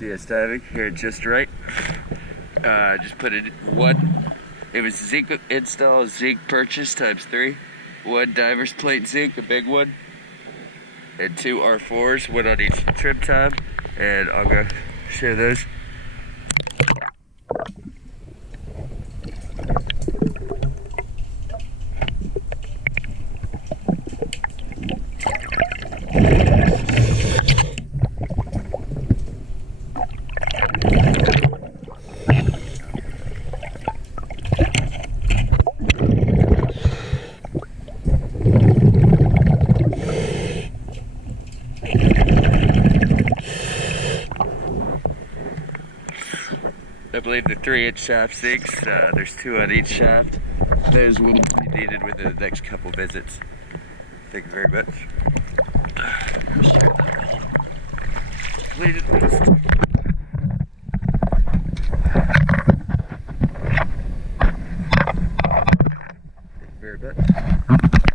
DS diving here at Just Right. Just put it it was zinc install, zinc purchase ×3. One diver's plate zinc, a big one, and 2 R4s, one on each trim tab, and I'll go share those. I believe the 3-inch shaft sinks. There's 2 on each shaft. Those will be needed within the next couple visits. Thank you very much. Completed list. Thank you very much.